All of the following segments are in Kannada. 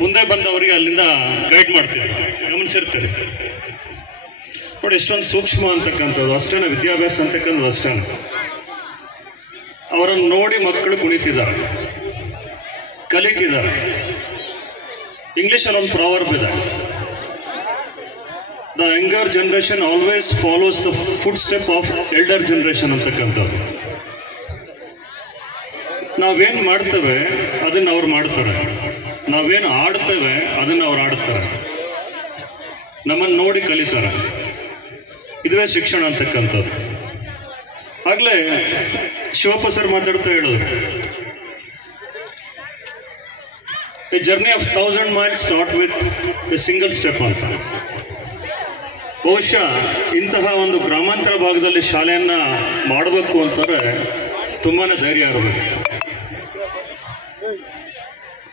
ಮುಂದೆ ಬಂದವರಿಗೆ ಅಲ್ಲಿಂದ ಗೈಡ್ ಮಾಡ್ತೀವಿ, ಗಮನಿಸಿರ್ತೀರಿ ನೋಡಿ. ಎಷ್ಟೊಂದು ಸೂಕ್ಷ್ಮ ಅಂತಕ್ಕಂಥದ್ದು ಅಷ್ಟೇನ, ವಿದ್ಯಾಭ್ಯಾಸ ಅಂತಕ್ಕಂಥದ್ದು ಅಷ್ಟೇನ. ಅವರನ್ನು ನೋಡಿ ಮಕ್ಕಳು ಕುಳಿತಿದ್ದಾರೆ, ಕಲಿತಿದ್ದಾರೆ. ಇಂಗ್ಲಿಷಲ್ಲಿ ಒಂದು ಪ್ರಾವರ್ಬ್ ಇದೆ, the younger generation always follows the food step of elder generation ಅಂತಕ್ಕಂಥದ್ದು. ನಾವೇನು ಮಾಡ್ತೇವೆ ಅದನ್ನು ಅವ್ರು ಮಾಡ್ತಾರೆ, ನಾವೇನು ಆಡ್ತೇವೆ ಅದನ್ನು ಅವ್ರು ಆಡ್ತಾರೆ, ನಮ್ಮನ್ನು ನೋಡಿ ಕಲಿತಾರೆ. ಇದುವೇ ಶಿಕ್ಷಣ ಅಂತಕ್ಕಂಥದ್ದು. ಆಗ್ಲೇ ಶಿವಪ್ಪ ಸರ್ ಮಾತಾಡ್ತಾ ಹೇಳಿದ್ರು, A journey of 1000 miles start with A single step ಅಂತ. ಬಹುಶಃ ಇಂತಹ ಒಂದು ಗ್ರಾಮಾಂತರ ಭಾಗದಲ್ಲಿ ಶಾಲೆಯನ್ನ ಮಾಡಬೇಕು ಅಂತಂದ್ರೆ ತುಂಬಾನೇ ಧೈರ್ಯ ಇರಬೇಕು,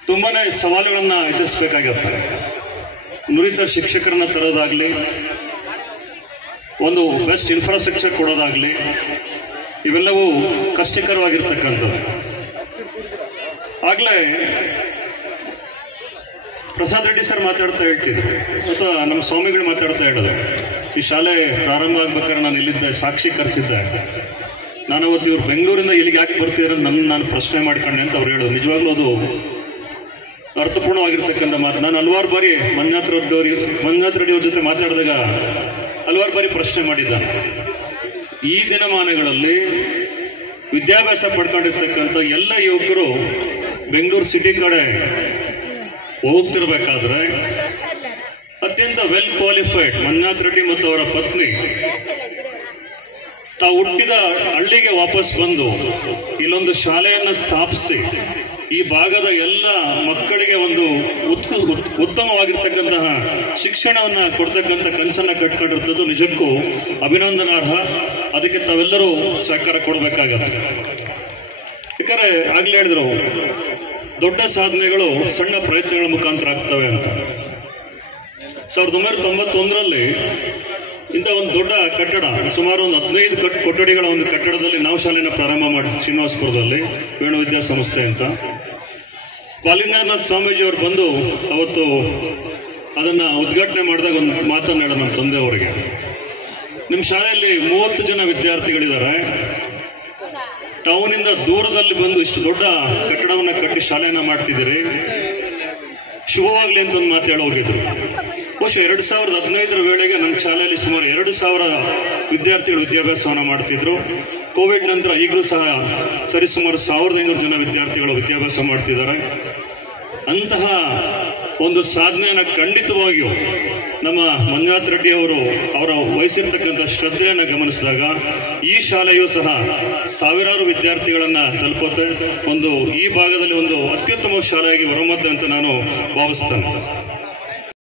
ತುಂಬಾನೇ ಸವಾಲುಗಳನ್ನ ಎದುರಿಸಬೇಕಾಗಿರ್ತಾರೆ. ನುರಿತ ಶಿಕ್ಷಕರನ್ನ ತರೋದಾಗ್ಲಿ, ಒಂದು ಬೆಸ್ಟ್ ಇನ್ಫ್ರಾಸ್ಟ್ರಕ್ಚರ್ ಕೊಡೋದಾಗ್ಲಿ, ಇವೆಲ್ಲವೂ ಕಷ್ಟಕರವಾಗಿರ್ತಕ್ಕಂಥದ್ದು. ಆಗ್ಲೇ ಪ್ರಸಾದ್ ರೆಡ್ಡಿ ಸರ್ ಮಾತಾಡ್ತಾ ಹೇಳ್ತಿದ್ರು, ಅಥವಾ ನಮ್ಮ ಸ್ವಾಮಿಗಳು ಮಾತಾಡ್ತಾ ಹೇಳಿದ್ರು, ಈ ಶಾಲೆ ಪ್ರಾರಂಭ ಆಗ್ಬೇಕಾದ್ರೆ ನಾನು ಇಲ್ಲಿದ್ದೆ, ಸಾಕ್ಷಿ ಕರೆಸಿದ್ದೆ. ನಾನು ಅವತ್ತು ಇವ್ರು ಬೆಂಗಳೂರಿಂದ ಇಲ್ಲಿಗೆ ಯಾಕೆ ಬರ್ತಿದ್ರು ನಾನು ಪ್ರಶ್ನೆ ಮಾಡ್ಕೊಂಡೆ ಅಂತ ಅವ್ರು ಹೇಳೋದು. ನಿಜವಾಗ್ಲೂ ಅದು ಅರ್ಥಪೂರ್ಣವಾಗಿರ್ತಕ್ಕಂಥ ಮಾತು. ನಾನು ಹಲವಾರು ಬಾರಿ ಮಂಜುನಾಥ್ ರೆಡ್ಡಿ ಅವ್ರ ಜೊತೆ ಮಾತಾಡಿದಾಗ ಹಲವಾರು ಬಾರಿ ಪ್ರಶ್ನೆ ಮಾಡಿದ್ದಾನೆ. ಈ ದಿನಮಾನಗಳಲ್ಲಿ ವಿದ್ಯಾಭ್ಯಾಸ ಪಡ್ಕೊಂಡಿರ್ತಕ್ಕಂಥ ಎಲ್ಲ ಯುವಕರು ಬೆಂಗಳೂರು ಸಿಟಿ ಕಡೆ ಹೋಗ್ತಿರ್ಬೇಕಾದ್ರೆ ಅತ್ಯಂತ ವೆಲ್ ಕ್ವಾಲಿಫೈಡ್ ಮಂಜುನಾಥ್ ರೆಡ್ಡಿ ಮತ್ತು ಅವರ ಪತ್ನಿ ತಾವು ಹುಟ್ಟಿದ ಹಳ್ಳಿಗೆ ವಾಪಸ್ ಬಂದು ಇಲ್ಲೊಂದು ಶಾಲೆಯನ್ನ ಸ್ಥಾಪಿಸಿ ಈ ಭಾಗದ ಎಲ್ಲ ಮಕ್ಕಳಿಗೆ ಒಂದು ಉತ್ತಮವಾಗಿರ್ತಕ್ಕಂತಹ ಶಿಕ್ಷಣವನ್ನ ಕೊಡ್ತಕ್ಕಂಥ ಕನಸನ್ನ ಕಟ್ಕೊಂಡಿರ್ತದ್ದು ನಿಜಕ್ಕೂ ಅಭಿನಂದನಾರ್ಹ. ಅದಕ್ಕೆ ತಾವೆಲ್ಲರೂ ಸಹಕಾರ ಕೊಡಬೇಕಾಗತ್ತೆ. ಯಾಕಂದ್ರೆ ಆಗ್ಲೇ ಹೇಳಿದ್ರು, ದೊಡ್ಡ ಸಾಧನೆಗಳು ಸಣ್ಣ ಪ್ರಯತ್ನಗಳ ಮುಖಾಂತರ ಆಗ್ತವೆ ಅಂತ. 1991ರಲ್ಲಿ ಇಂಥ ಒಂದು ದೊಡ್ಡ ಕಟ್ಟಡ, ಸುಮಾರು ಒಂದು 15 ಕೊಠಡಿಗಳ ಒಂದು ಕಟ್ಟಡದಲ್ಲಿ ನಾವು ಶಾಲೆನ ಪ್ರಾರಂಭ ಮಾಡಿದ್ವಿ ಶ್ರೀನಿವಾಸಪುರದಲ್ಲಿ, ವೇಣು ವಿದ್ಯಾಸಂಸ್ಥೆ ಅಂತ. ಬಾಲಿಂಗನಾಥ ಸ್ವಾಮೀಜಿ ಅವರು ಬಂದು ಅವತ್ತು ಅದನ್ನ ಉದ್ಘಾಟನೆ ಮಾಡಿದಾಗ ಒಂದು ಮಾತನ್ನ ಹೇಳ ನಮ್ಮ ತಂದೆಯವರಿಗೆ, ನಿಮ್ಮ ಶಾಲೆಯಲ್ಲಿ 30 ಜನ ವಿದ್ಯಾರ್ಥಿಗಳಿದ್ದಾರೆ, ಟೌನಿಂದ ದೂರದಲ್ಲಿ ಬಂದು ಇಷ್ಟು ದೊಡ್ಡ ಕಟ್ಟಡವನ್ನ ಕಟ್ಟಿ ಶಾಲೆಯನ್ನ ಮಾಡ್ತಿದ್ದೀರಿ, ಶುಭವಾಗ್ಲಿ ಅಂತ ಒಂದು ಮಾತು ಹೇಳಿ ಹೋಗಿದ್ರು. ಬಹುಶಃ 2015ರ ವೇಳೆಗೆ ನಮ್ಮ ಶಾಲೆಯಲ್ಲಿ ಸುಮಾರು 2000 ವಿದ್ಯಾರ್ಥಿಗಳು ವಿದ್ಯಾಭ್ಯಾಸವನ್ನ ಮಾಡ್ತಿದ್ರು. ಕೋವಿಡ್ ನಂತರ ಈಗಲೂ ಸಹ ಸರಿಸುಮಾರು 1500 ಜನ ವಿದ್ಯಾರ್ಥಿಗಳು ವಿದ್ಯಾಭ್ಯಾಸ ಮಾಡ್ತಿದ್ದಾರೆ. ಅಂತಹ ಒಂದು ಸಾಧನೆಯನ್ನ ಖಂಡಿತವಾಗಿಯೂ ನಮ್ಮ ಮಂಜುನಾಥ್ ರೆಡ್ಡಿ ಅವರು ಅವರ ವಹಿಸಿರ್ತಕ್ಕಂಥ ಶ್ರದ್ಧೆಯನ್ನ ಗಮನಿಸಿದಾಗ ಈ ಶಾಲೆಯೂ ಸಹ ಸಾವಿರಾರು ವಿದ್ಯಾರ್ಥಿಗಳನ್ನ ತಲುಪುತ್ತೆ. ಒಂದು ಈ ಭಾಗದಲ್ಲಿ ಒಂದು ಅತ್ಯುತ್ತಮ ಶಾಲೆಯಾಗಿ ಹೊರಹೊಮ್ಮುತ್ತೆ ಅಂತ ನಾನು ಭಾವಿಸ್ತೇನೆ.